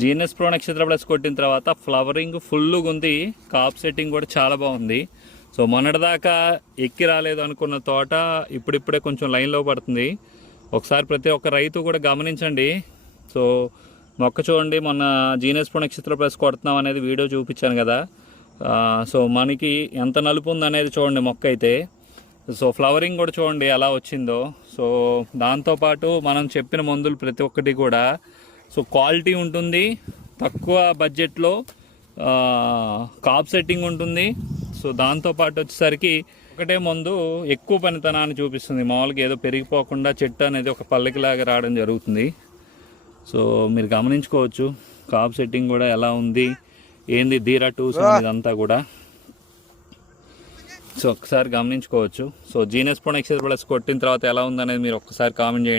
జీఎన్ఎస్ pro నక్షత్ర plus కొట్టిన తర్వాత ఫ్లవరింగ్ ఫుల్గా ఉంది, కాప్ సెట్టింగ్ కూడా చాలా బాగుంది. సో మొన్నటిదాకా ఎక్కి రాలేదు అనుకున్న తోట ఇప్పుడిప్పుడే కొంచెం లైన్లో పడుతుంది. ఒకసారి ప్రతి ఒక్క రైతు కూడా గమనించండి. సో మొక్క చూడండి, మొన్న జీఎన్ఎస్ ప్రో నక్షత్ర ప్లస్ కొడుతున్నాం అనేది వీడియో చూపించాను కదా. సో మనకి ఎంత నలుపు ఉందనేది చూడండి మొక్క అయితే. సో ఫ్లవరింగ్ కూడా చూడండి ఎలా వచ్చిందో. సో దాంతోపాటు మనం చెప్పిన మందులు ప్రతి ఒక్కటి కూడా సో క్వాలిటీ ఉంటుంది, తక్కువ బడ్జెట్లో కాప్ సెట్టింగ్ ఉంటుంది. సో దాంతోపాటు వచ్చేసరికి ఒకటే మందు ఎక్కువ పనితనాన్ని చూపిస్తుంది. మామూలుగా ఏదో పెరిగిపోకుండా చెట్టు అనేది ఒక పల్లకిలాగా రావడం జరుగుతుంది. సో మీరు గమనించుకోవచ్చు కాప్ సెట్టింగ్ కూడా ఎలా ఉంది, ఏంది ధీరా టూస్ ఇదంతా కూడా. సో ఒకసారి గమనించుకోవచ్చు. సో జీఎన్ఎస్ ప్రో నక్షత్ర ప్లస్ కొట్టిన తర్వాత ఎలా ఉందనేది మీరు ఒక్కసారి కామెంట్ చేయండి.